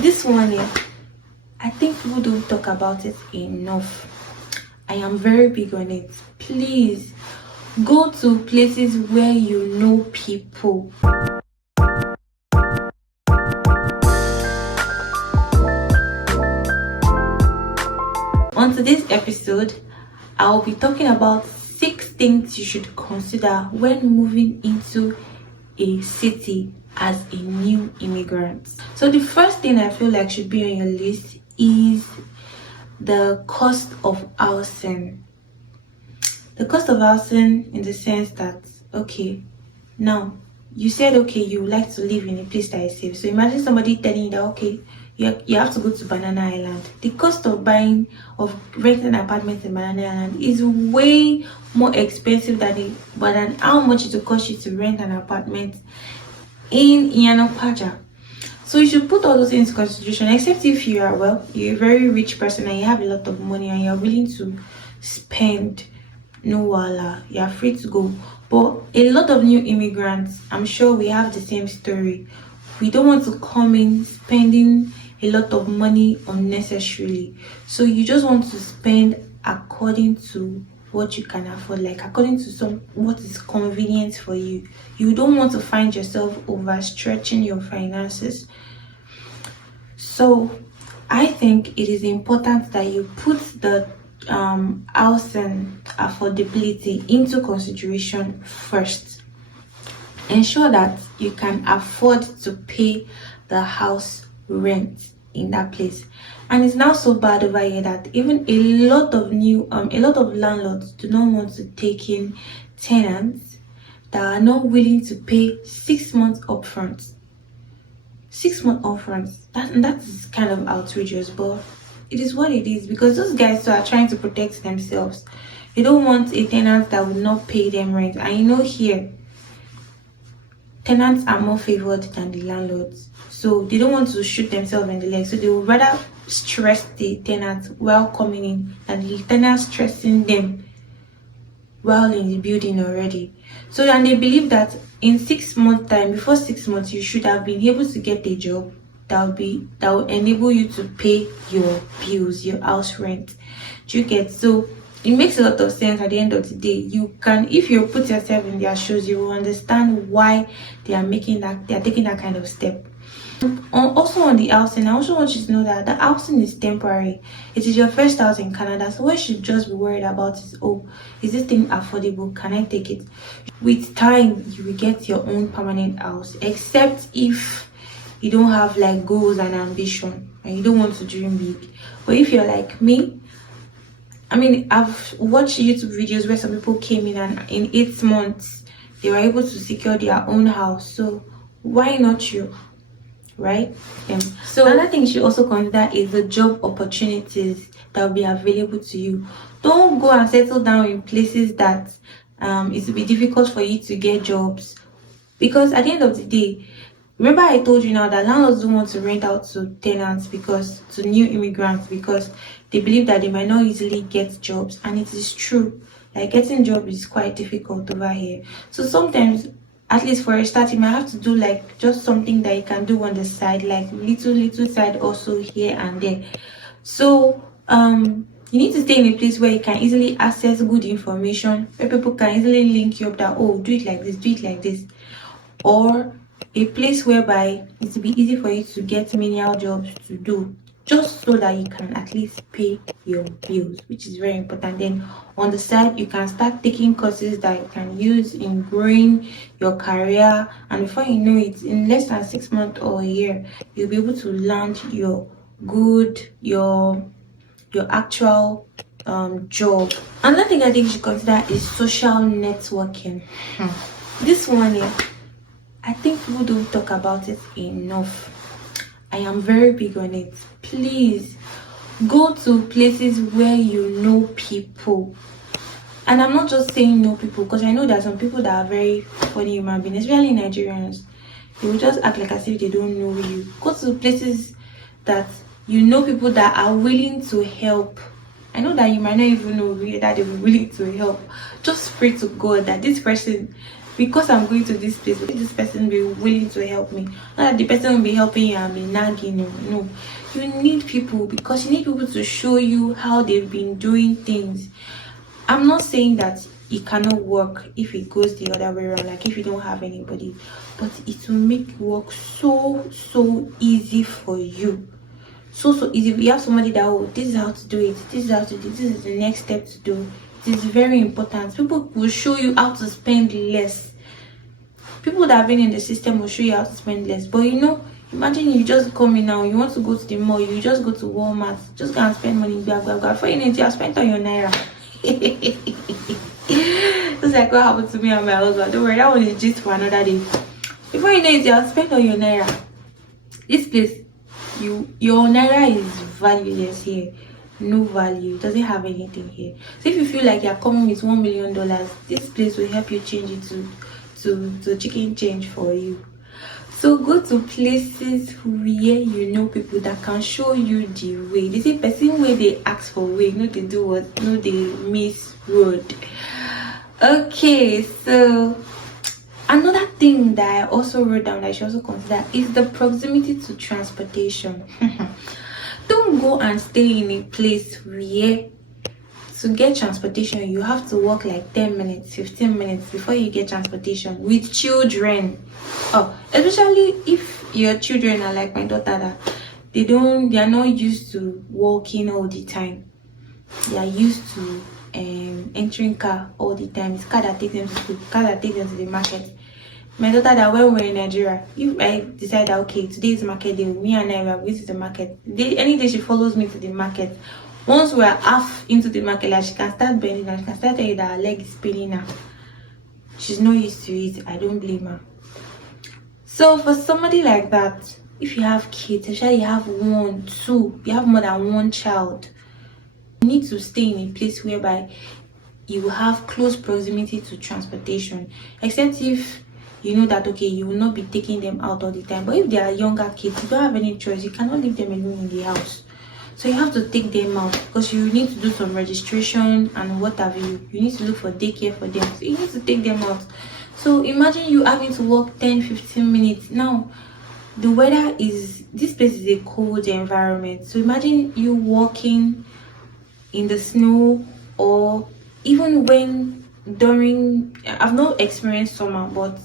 This one here, I think people don't talk about it enough. I am very big on it. Please go to places where you know people. On today's episode, I will be talking about 6 things you should consider when moving into a city as a new immigrant. So the first thing I feel like should be on your list is the cost of housing. The cost of housing in the sense that, okay, now you said, okay, you would like to live in a place that is safe. So imagine somebody telling you that, okay, you have to go to Banana Island. The cost of renting an apartment in Banana Island is way more expensive than how much it will cost you to rent an apartment in Yanopaja. So you should put all those into consideration, except if you're a very rich person and you have a lot of money and you're willing to spend. No wala, you're free to go. But a lot of new immigrants, I'm sure we have the same story. We don't want to come in spending a lot of money unnecessarily. So you just want to spend according to what you can afford, like according to what is convenient for you. You don't want to find yourself overstretching your finances. So I think it is important that you put the housing affordability into consideration first. Ensure that you can afford to pay the house rent in that place. And it's now so bad over here that even a lot of landlords do not want to take in tenants that are not willing to pay 6 months upfront. 6 months upfront. That is kind of outrageous, but it is what it is, because those guys are trying to protect themselves. They don't want a tenant that will not pay them rent. And you know, here tenants are more favored than the landlords, so they don't want to shoot themselves in the leg. So they would rather stress the tenants while coming in than the tenants stressing them while in the building already. So and they believe that in 6 months time, before 6 months, you should have been able to get a job that will enable you to pay your bills, your house rent. Do you get? So it makes a lot of sense. At the end of the day, you can, if you put yourself in their shoes, you will understand why they are taking that kind of step. Also on the housing, I also want you to know that the housing is temporary. It is your first house in Canada, so what you should just be worried about is, oh, is this thing affordable? Can I take it? With time, you will get your own permanent house, except if you don't have like goals and ambition and you don't want to dream big. But if you're like me, I mean, I've watched YouTube videos where some people came in and in 8 months they were able to secure their own house. So why not you, right? So another thing you should also consider is the job opportunities that will be available to you. Don't go and settle down in places that it will be difficult for you to get jobs, because at the end of the day, remember I told you now that landlords don't want to rent out to tenants, to new immigrants, because they believe that they might not easily get jobs. And it is true, like getting jobs is quite difficult over here. So sometimes, at least for a start, you might have to do like just something that you can do on the side, like little side also here and there. So you need to stay in a place where you can easily access good information, where people can easily link you up that, oh, do it like this, or a place whereby it will be easy for you to get menial jobs to do, just so that you can at least pay your bills, which is very important. Then on the side, you can start taking courses that you can use in growing your career, and before you know it, in less than 6 months or a year, you'll be able to land your actual job. Another thing I think you should consider is social networking. This one here, I think people don't talk about it enough. I am very big on it. Please go to places where you know people. And I'm not just saying know people, because I know there are some people that are very funny human beings, especially Nigerians. They will just act like as if they don't know you. Go to places that you know people that are willing to help. I know that you might not even know that they were willing to help. Just pray to God that this person because I'm going to this place, will this person be willing to help me? Not that the person will be helping you and be nagging you. No, you need people, because you need people to show you how they've been doing things. I'm not saying that it cannot work if it goes the other way around, like if you don't have anybody, but it will make work so easy for you. So easy. We have somebody that, oh, this is how to do it, this is how to do it, this is the next step to do. It is very important. People will show you how to spend less. People that have been in the system will show you how to spend less. But you know, imagine you just come in now, you want to go to the mall, you just go to Walmart, just go and spend money, blah blah blah. For you need to have spent on your naira. It's like what happened to me and my husband. Don't worry, that one is just for another day. Before you know it, you have spent on your naira. This place, your naira is valueless here. No value, it doesn't have anything here. So if you feel like you're coming with $1 million, this place will help you change it to chicken change for you. So go to places where you know people that can show you the way. They say person where they ask for way, no they do what, no they miss road. Okay, so another thing that I also wrote down that I should also consider is the proximity to transportation. Don't go and stay in a place where to get transportation you have to walk like 10 minutes, 15 minutes before you get transportation with children. Oh, especially if your children are like my daughter, that they are not used to walking all the time. They are used to entering car all the time. It's car that takes them to school, car that takes them to the market. My daughter, that when we're in Nigeria, if I decide that okay, today is market day, me and I are going to the market. Any day she follows me to the market, once we're half into the market, like she can start bending and she can start telling that her leg is paining her. She's not used to it. I don't blame her. So for somebody like that, if you have kids, especially you have one, two, you have more than one child, you need to stay in a place whereby you have close proximity to transportation, except if you know that okay, you will not be taking them out all the time. But if they are younger kids, you don't have any choice. You cannot leave them alone in the house, so you have to take them out, because you need to do some registration and what have you. You need to look for daycare for them, so you need to take them out. So imagine you having to walk 10-15 minutes. Now the weather is, this place is a cold environment, so imagine you walking in the snow, or even when during, I've not experienced summer, but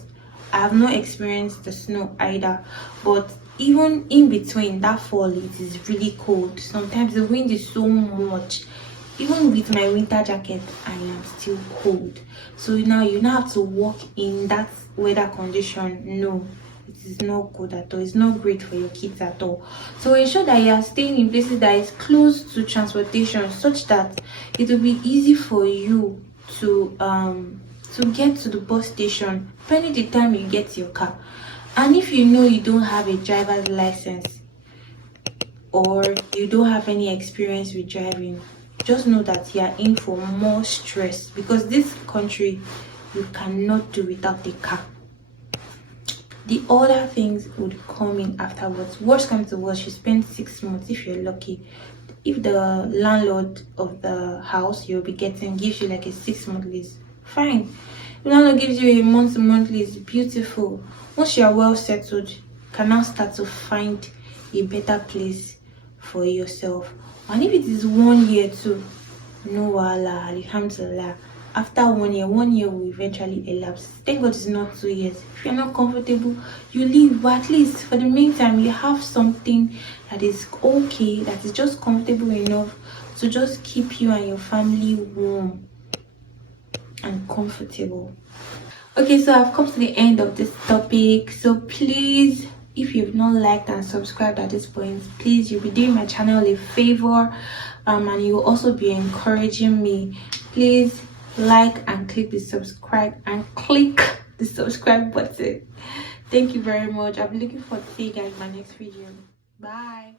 I have not experienced the snow either, but even in between that fall, it is really cold. Sometimes the wind is so much. Even with my winter jacket, I am still cold. So now you now have to walk in that weather condition. No, it is not good at all. It's not great for your kids at all. So ensure that you are staying in places that is close to transportation, such that it will be easy for you to get to the bus station depending the time you get your car. And if you know you don't have a driver's license, or you don't have any experience with driving, just know that you are in for more stress, because this country, you cannot do without a car. The other things would come in afterwards. Worst comes to worst, you spend 6 months if you're lucky. If the landlord of the house you'll be getting gives you like a 6-month lease, fine. If the landlord gives you a month lease, beautiful. Once you are well settled, you can now start to find a better place for yourself. And if it is 1 year too, no wahala, alhamdulillah. After 1 year, 1 year will eventually elapse. Thank God it's not 2 years. If you're not comfortable, you leave. But at least for the meantime, you have something that is okay, that is just comfortable enough to just keep you and your family warm and comfortable. Okay, so I've come to the end of this topic. So please, if you've not liked and subscribed at this point, please, you'll be doing my channel a favor, and you'll also be encouraging me. Please like and click the subscribe button. Thank you very much. I'm looking forward to seeing you guys in my next video. Bye.